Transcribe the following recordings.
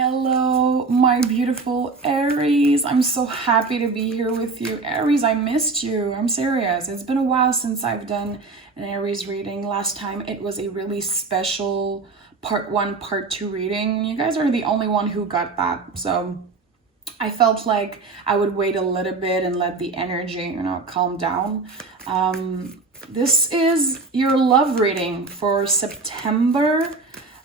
Hello, my beautiful Aries. I'm so happy to be here with you. Aries, I missed you. I'm serious. It's been a while since I've done an Aries reading. Last time it was a really special part 1, part 2 reading. You guys are the only one who got that. So I felt like I would wait a little bit and let the energy, calm down. This is your love reading for September.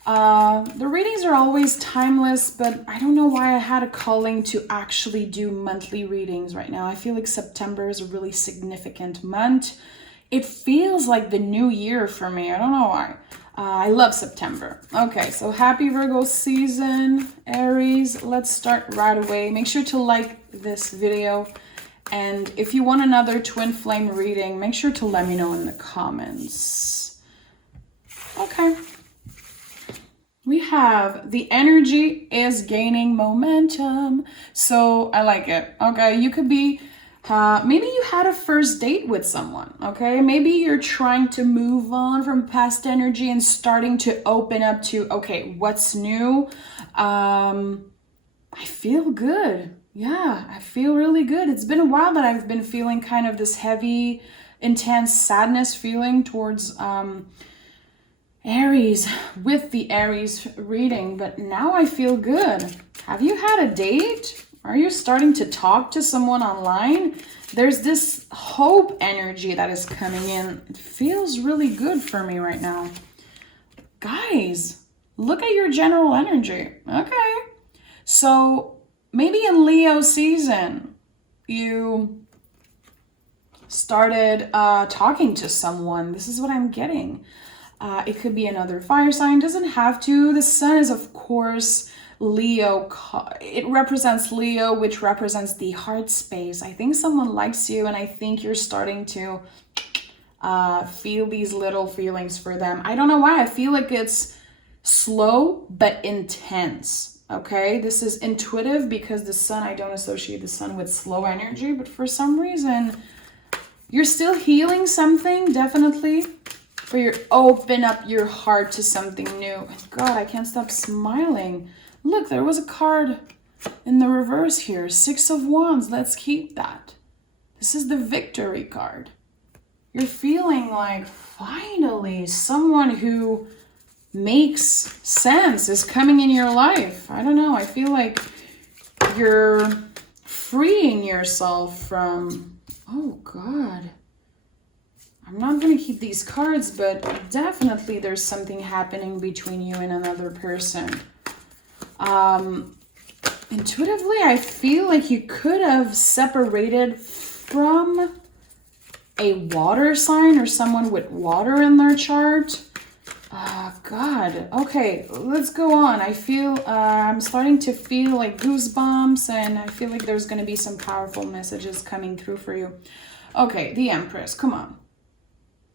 The readings are always timeless, but I don't know why I had a calling to actually do monthly readings right now. I feel like September is a really significant month. It feels like the new year for me. I don't know why. I love September. Okay, so happy Virgo season, Aries. Let's start right away. Make sure to like this video. And if you want another twin flame reading, make sure to let me know in the comments. Okay. We have the energy is gaining momentum. So I like it. Okay, you could be, maybe you had a first date with someone. Okay, maybe you're trying to move on from past energy and starting to open up to, okay, what's new? I feel good. Yeah, I feel really good. It's been a while that I've been feeling kind of this heavy, intense sadness feeling towards, Aries with the Aries reading, but now I feel good. Have you had a date? Are you starting to talk to someone online? There's this hope energy that is coming in. It feels really good for me right now. Guys, look at your general energy. Okay. So maybe in Leo season, you started talking to someone. This is what I'm getting. It could be another fire sign, doesn't have to. The sun is, of course, Leo. It represents Leo, which represents the heart space. I think someone likes you, and I think you're starting to feel these little feelings for them. I don't know why. I feel like it's slow but intense. Okay, this is intuitive because the sun, I don't associate the sun with slow energy, but for some reason, you're still healing something, definitely. Where you open up your heart to something new. God, I can't stop smiling. Look, there was a card in the reverse here. 6 of Wands. Let's keep that. This is the victory card. You're feeling like finally someone who makes sense is coming in your life. I don't know. I feel like you're freeing yourself from... Oh, God. I'm not going to keep these cards, but definitely there's something happening between you and another person. Intuitively, I feel like you could have separated from a water sign or someone with water in their chart. God. Okay, let's go on. I feel, I'm starting to feel like goosebumps, and I feel like there's going to be some powerful messages coming through for you. Okay, the Empress, come on.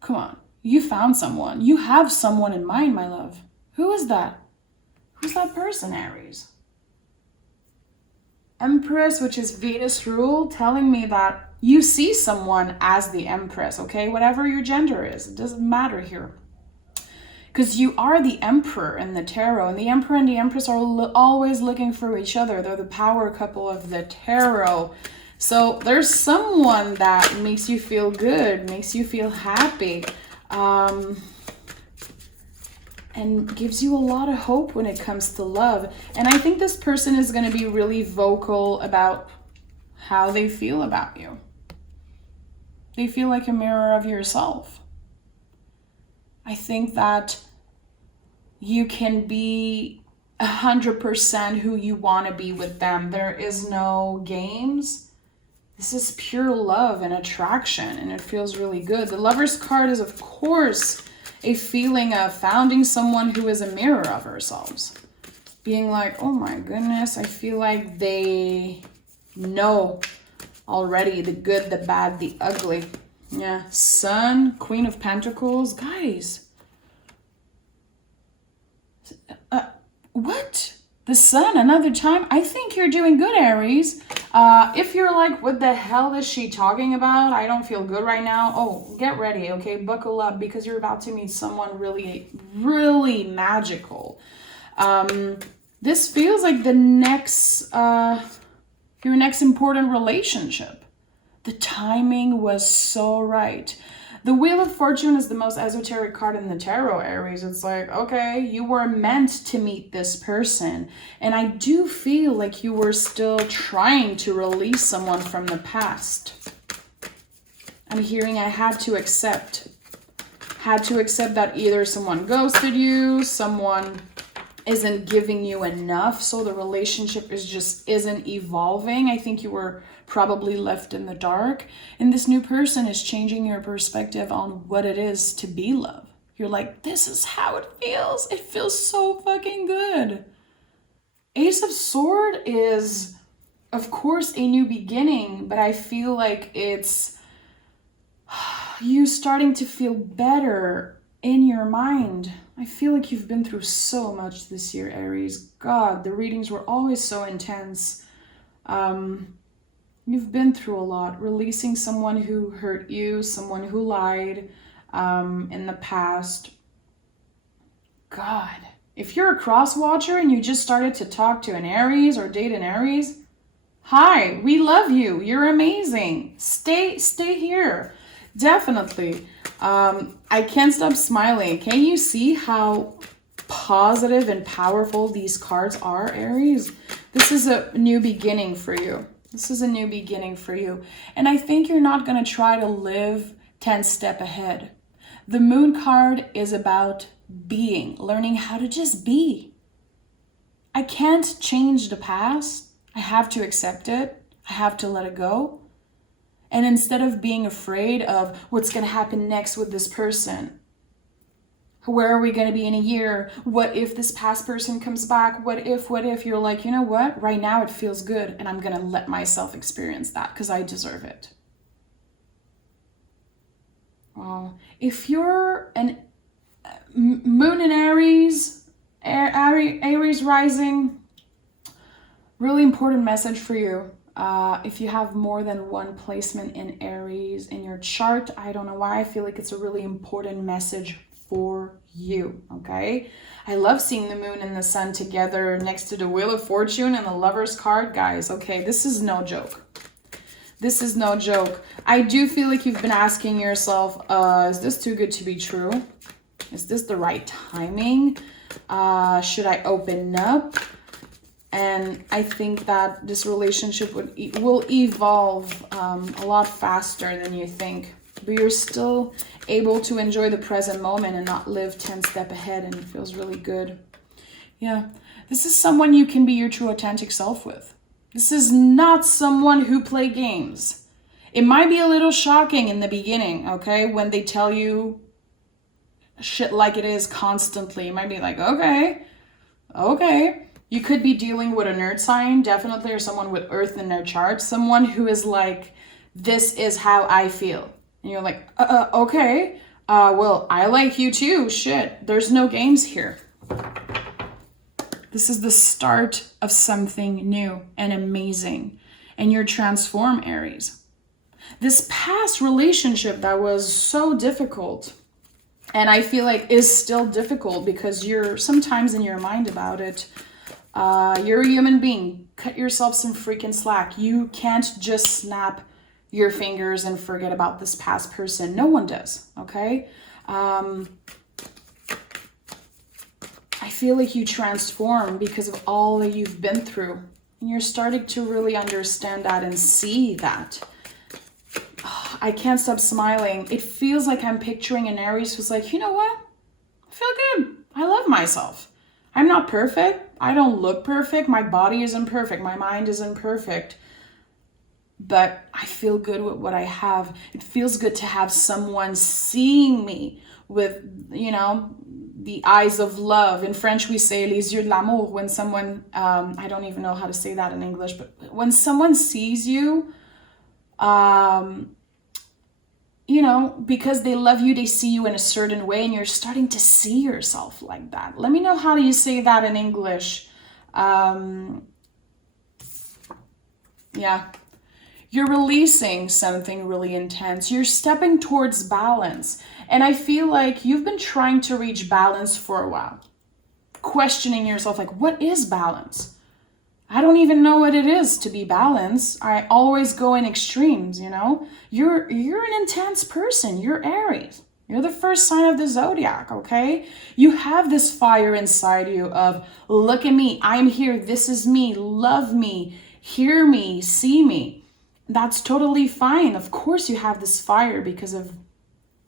Come on, you found someone. You have someone in mind, my love. Who is that? Who's that person, Aries? Empress, which is Venus rule, telling me that you see someone as the Empress, okay? Whatever your gender is, it doesn't matter here. Because you are the Emperor in the tarot, and the Emperor and the Empress are always looking for each other. They're the power couple of the tarot. So there's someone that makes you feel good, makes you feel happy, and gives you a lot of hope when it comes to love. And I think this person is going to be really vocal about how they feel about you. They feel like a mirror of yourself. I think that you can be 100% who you want to be with them. There is no games. This is pure love and attraction, and it feels really good. The Lover's card is, of course, a feeling of finding someone who is a mirror of ourselves. Being like, oh my goodness, I feel like they know already the good, the bad, the ugly. Yeah, Sun, Queen of Pentacles. Guys. What? The Sun, another time? I think you're doing good, Aries. If you're like, what the hell is she talking about? I don't feel good right now. Oh, get ready, okay? Buckle up, because you're about to meet someone really, really magical. This feels like the next, your next important relationship. The timing was so right. The Wheel of Fortune is the most esoteric card in the tarot, Aries. It's like, okay, you were meant to meet this person. And I do feel like you were still trying to release someone from the past. I'm hearing I had to accept that either someone ghosted you, someone isn't giving you enough, so the relationship isn't evolving. I think you were probably left in the dark, and this new person is changing your perspective on what it is to be love. You're like, this is how it feels. It feels so fucking good. Ace of Sword is, of course, a new beginning, but I feel like it's you starting to feel better in your mind. I feel like you've been through so much this year, Aries. God, the readings were always so intense. You've been through a lot. Releasing someone who hurt you, someone who lied in the past. God, if you're a cross watcher and you just started to talk to an Aries or date an Aries, hi, we love you. You're amazing. Stay here. Definitely. I can't stop smiling. Can you see how positive and powerful these cards are, Aries? This is a new beginning for you. This is a new beginning for you. And I think you're not going to try to live 10 steps ahead. The Moon card is about being, learning how to just be. I can't change the past. I have to accept it. I have to let it go. And instead of being afraid of what's going to happen next with this person, where are we going to be in a year? What if this past person comes back? What if you're like, you know what? Right now it feels good and I'm going to let myself experience that because I deserve it. Well, if you're an Moon in Aries, Aries rising, really important message for you. If you have more than one placement in Aries in your chart, I don't know why, I feel like it's a really important message for you, okay? I love seeing the moon and the sun together next to the Wheel of Fortune and the Lover's card, guys. Okay, this is no joke. This is no joke. I do feel like you've been asking yourself, is this too good to be true? Is this the right timing? Should I open up? And I think that this relationship will evolve a lot faster than you think. But you're still able to enjoy the present moment and not live 10 steps ahead, and it feels really good. Yeah, this is someone you can be your true authentic self with. This is not someone who play games. It might be a little shocking in the beginning, okay? When they tell you shit like it is constantly. You might be like, okay. You could be dealing with a nerd sign, definitely, or someone with Earth in their chart. Someone who is like, this is how I feel. And you're like, okay. Well, I like you too. Shit, there's no games here. This is the start of something new and amazing. And you're transformed, Aries. This past relationship that was so difficult, and I feel like is still difficult because you're sometimes in your mind about it. You're a human being. Cut yourself some freaking slack. You can't just snap your fingers and forget about this past person. No one does, okay? I feel like you transform because of all that you've been through. And you're starting to really understand that and see that. Oh, I can't stop smiling. It feels like I'm picturing an Aries who's like, you know what? I feel good. I love myself. I'm not perfect. I don't look perfect. My body isn't perfect. My mind isn't perfect. But I feel good with what I have. It feels good to have someone seeing me with, you know, the eyes of love. In French, we say les yeux de l'amour. When someone, I don't even know how to say that in English, but when someone sees you, you know, because they love you, they see you in a certain way, and you're starting to see yourself like that. Let me know how do you say that in English. Yeah. You're releasing something really intense. You're stepping towards balance. And I feel like you've been trying to reach balance for a while. questioning yourself, like, what is balance? I don't even know what it is to be balanced. I always go in extremes, you know? You're an intense person. You're Aries. You're the first sign of the zodiac, okay? You have this fire inside you of, look at me, I'm here, this is me, love me, hear me, see me. That's totally fine. Of course you have this fire because of,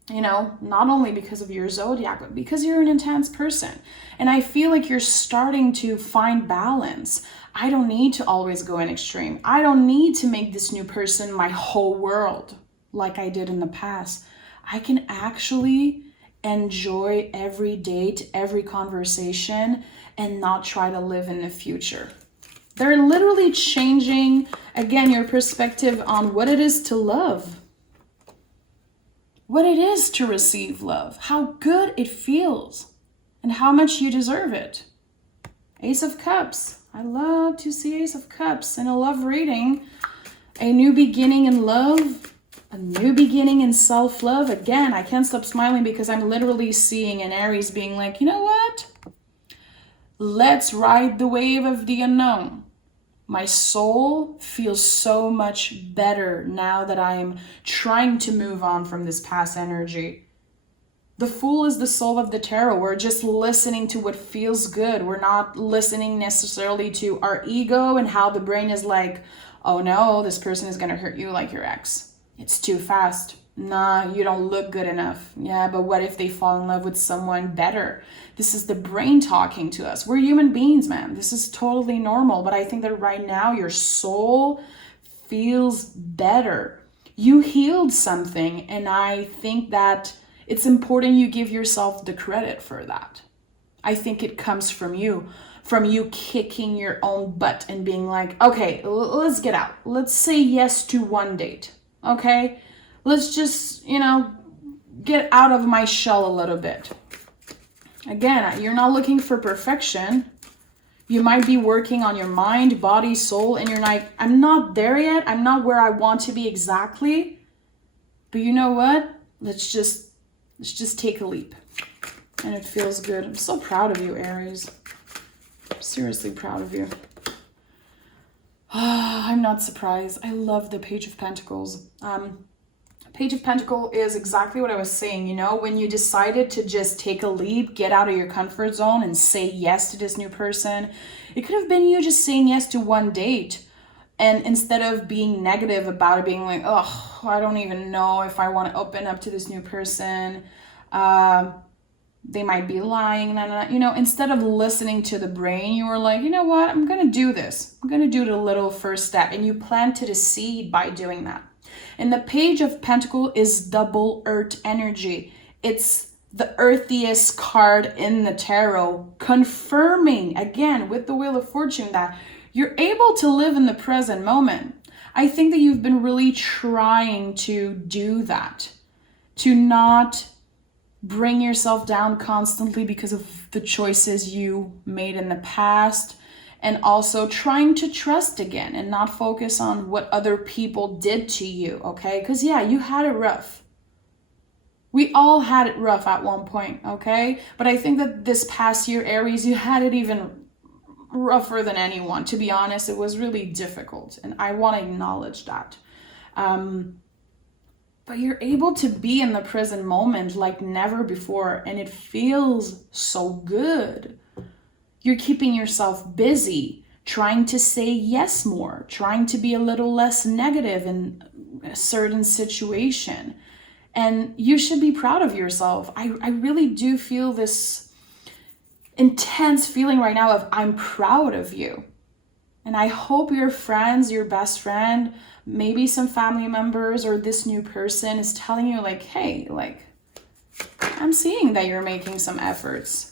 you know, not only because of your zodiac, but because you're an intense person. And I feel like you're starting to find balance. I don't need to always go in extreme. I don't need to make this new person my whole world like I did in the past. I can actually enjoy every date, every conversation, and not try to live in the future. They're literally changing, again, your perspective on what it is to love, what it is to receive love, how good it feels, and how much you deserve it. Ace of Cups. I love to see Ace of Cups in a love reading. A new beginning in love, a new beginning in self-love. Again, I can't stop smiling because I'm literally seeing an Aries being like, you know what? Let's ride the wave of the unknown. My soul feels so much better now that I'm trying to move on from this past energy. The Fool is the soul of the tarot. We're just listening to what feels good. We're not listening necessarily to our ego and how the brain is like, oh no, this person is going to hurt you like your ex. It's too fast. Nah, you don't look good enough. Yeah, but what if they fall in love with someone better? This is the brain talking to us. We're human beings, man. This is totally normal. But I think that right now your soul feels better. You healed something. And I think that it's important you give yourself the credit for that. I think it comes from you kicking your own butt and being like, okay, let's get out. Let's say yes to one date, okay? Let's just, you know, get out of my shell a little bit. Again, you're not looking for perfection. You might be working on your mind, body, soul, and you're like, I'm not there yet. I'm not where I want to be exactly. But you know what? Let's just take a leap. And it feels good. I'm so proud of you, Aries. I'm seriously proud of you. I'm not surprised. I love the Page of Pentacles. Page of Pentacles is exactly what I was saying, you know, when you decided to just take a leap, get out of your comfort zone and say yes to this new person. It could have been you just saying yes to one date. And instead of being negative about it, being like, oh, I don't even know if I want to open up to this new person. They might be lying. You know, instead of listening to the brain, you were like, you know what? I'm going to do this. I'm going to do the little first step. And you planted a seed by doing that. And the Page of Pentacles is double earth energy. It's the earthiest card in the tarot, confirming, again, with the Wheel of Fortune, that you're able to live in the present moment. I think that you've been really trying to do that, to not bring yourself down constantly because of the choices you made in the past, and also trying to trust again and not focus on what other people did to you, okay? Because yeah, you had it rough. We all had it rough at one point, okay? But I think that this past year, Aries, you had it even rougher than anyone. To be honest, it was really difficult, and I want to acknowledge that. But you're able to be in the present moment like never before, and it feels so good. You're keeping yourself busy, trying to say yes more, trying to be a little less negative in a certain situation. And you should be proud of yourself. I really do feel this intense feeling right now of I'm proud of you. And I hope your friends, your best friend, maybe some family members or this new person is telling you like, hey, like, I'm seeing that you're making some efforts.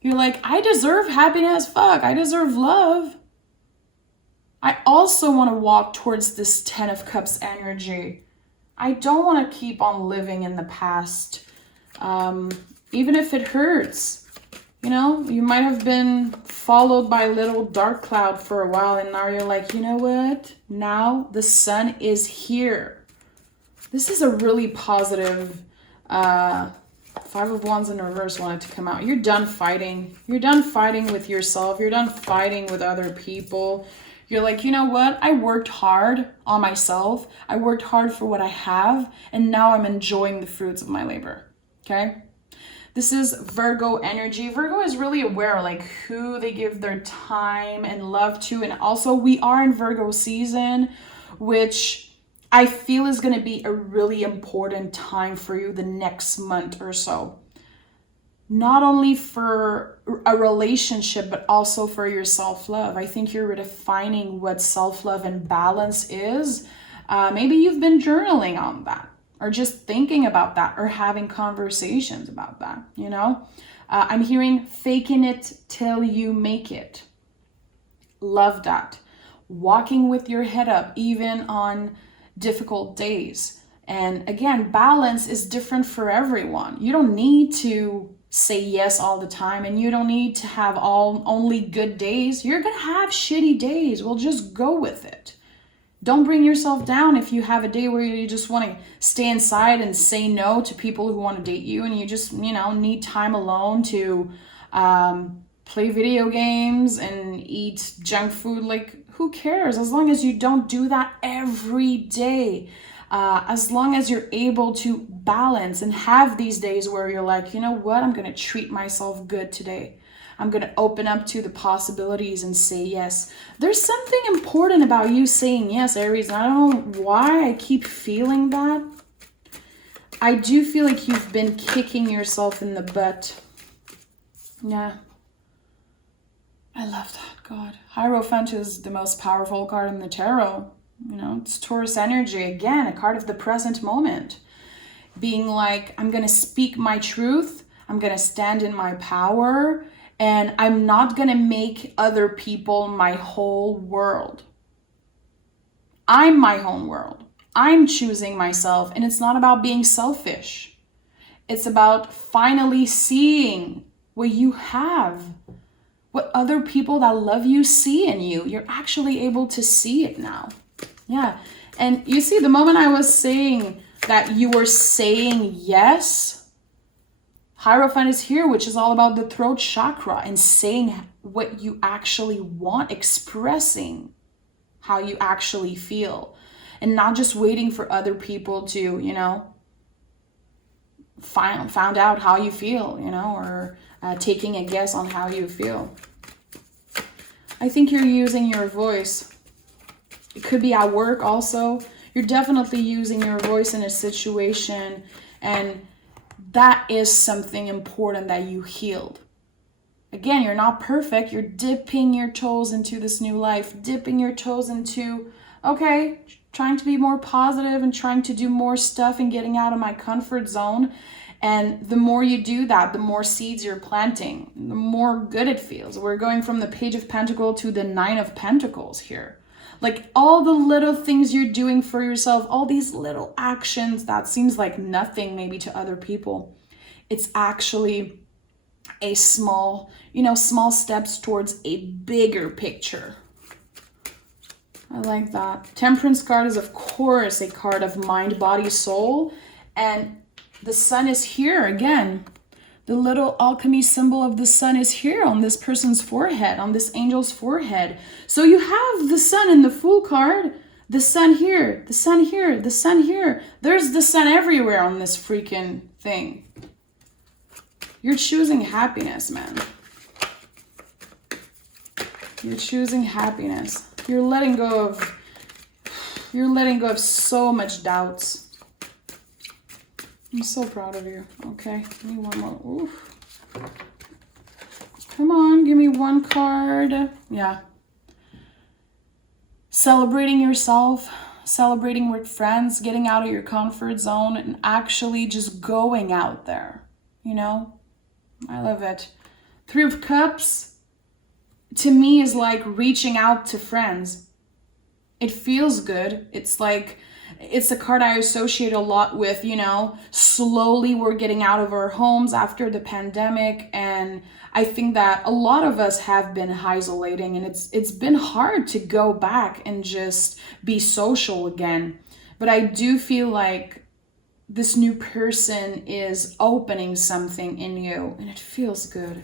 You're like, I deserve happiness. Fuck, I deserve love. I also want to walk towards this 10 of Cups energy. I don't want to keep on living in the past, even if it hurts. You know, you might have been followed by a little dark cloud for a while, and now you're like, you know what? Now the sun is here. This is a really positive Five of Wands in reverse wanted to come out. You're done fighting. You're done fighting with yourself. You're done fighting with other people. You're like, you know what? I worked hard on myself. I worked hard for what I have. And now I'm enjoying the fruits of my labor. Okay? This is Virgo energy. Virgo is really aware, like, who they give their time and love to. And also, we are in Virgo season, which I feel is going to be a really important time for you the next month or so. Not only for a relationship, but also for your self-love. I think you're redefining what self-love and balance is. Maybe you've been journaling on that, or just thinking about that, or having conversations about that, you know? I'm hearing faking it till you make it. Love that. Walking with your head up, even on difficult days. And again, balance is different for everyone. You don't need to say yes all the time, and you don't need to have only good days. You're gonna have shitty days. Well, just go with it. Don't bring yourself down if you have a day where you just want to stay inside and say no to people who want to date you, and you just, you know, need time alone to play video games and eat junk food. Like, who cares? As long as you don't do that every day. As long as you're able to balance and have these days where you're like, you know what, I'm going to treat myself good today. I'm going to open up to the possibilities and say yes. There's something important about you saying yes, Aries. And I don't know why I keep feeling that. I do feel like you've been kicking yourself in the butt. Yeah. I love that, God. Hierophant is the most powerful card in the tarot. You know, it's Taurus energy. Again, a card of the present moment. Being like, I'm going to speak my truth. I'm going to stand in my power. And I'm not going to make other people my whole world. I'm my own world. I'm choosing myself. And it's not about being selfish. It's about finally seeing what you have. What other people that love you see in you. You're actually able to see it now. Yeah. And you see, the moment I was saying that you were saying yes, Hierophant is here, which is all about the throat chakra and saying what you actually want, expressing how you actually feel, and not just waiting for other people to, you know, found out how you feel, you know, or taking a guess on how you feel. I think you're using your voice. It could be at work also. You're definitely using your voice in a situation, and that is something important that you healed. Again, you're not perfect. You're dipping your toes into this new life, dipping your toes into, okay, trying to be more positive and trying to do more stuff and getting out of my comfort zone. And the more you do that, the more seeds you're planting, the more good it feels. We're going from the Page of Pentacles to the Nine of Pentacles here. Like, all the little things you're doing for yourself, all these little actions that seems like nothing maybe to other people. It's actually a small, you know, small steps towards a bigger picture. I like that. Temperance card is, of course, a card of mind, body, soul. And the sun is here again. The little alchemy symbol of the sun is here on this person's forehead, on this angel's forehead. So you have the sun in the Fool card, the sun here, the sun here, the sun here. There's the sun everywhere on this freaking thing. You're choosing happiness, man. You're choosing happiness. You're letting go of so much doubts. I'm so proud of you. Okay, give me one more. Oof. Come on, give me one card. Yeah. Celebrating yourself, celebrating with friends, getting out of your comfort zone, and actually just going out there. You know? I love it. Three of Cups, to me, is like reaching out to friends. It feels good. It's like, it's a card I associate a lot with, you know, slowly we're getting out of our homes after the pandemic. And I think that a lot of us have been isolating, and it's been hard to go back and just be social again. But I do feel like this new person is opening something in you, and it feels good.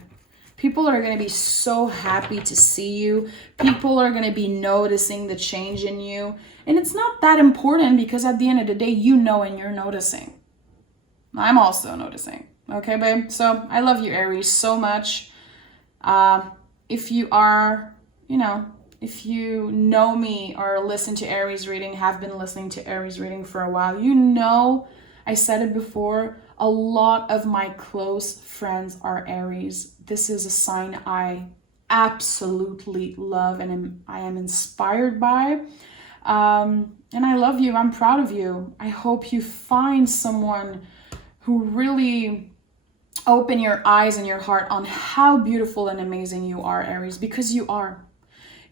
People are going to be so happy to see you. People are going to be noticing the change in you. And it's not that important because at the end of the day, you know and you're noticing. I'm also noticing. Okay, babe? So I love you, Aries, so much. If you are, if you know me or listen to Aries reading, have been listening to Aries reading for a while, I said it before, a lot of my close friends are Aries. This is a sign I absolutely love and I am inspired by. And I love you. I'm proud of you. I hope you find someone who really open your eyes and your heart on how beautiful and amazing you are, Aries, because you are.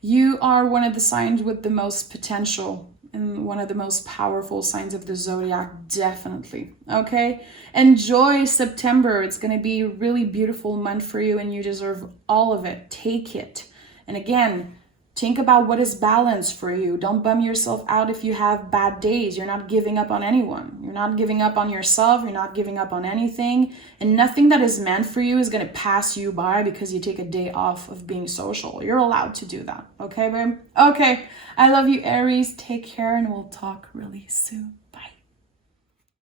You are one of the signs with the most potential and one of the most powerful signs of the zodiac, definitely. Okay? Enjoy September. It's going to be a really beautiful month for you and you deserve all of it. Take it. And again, think about what is balance for you. Don't bum yourself out if you have bad days. You're not giving up on anyone. You're not giving up on yourself. You're not giving up on anything. And nothing that is meant for you is going to pass you by because you take a day off of being social. You're allowed to do that. Okay, babe? Okay. I love you, Aries. Take care and we'll talk really soon.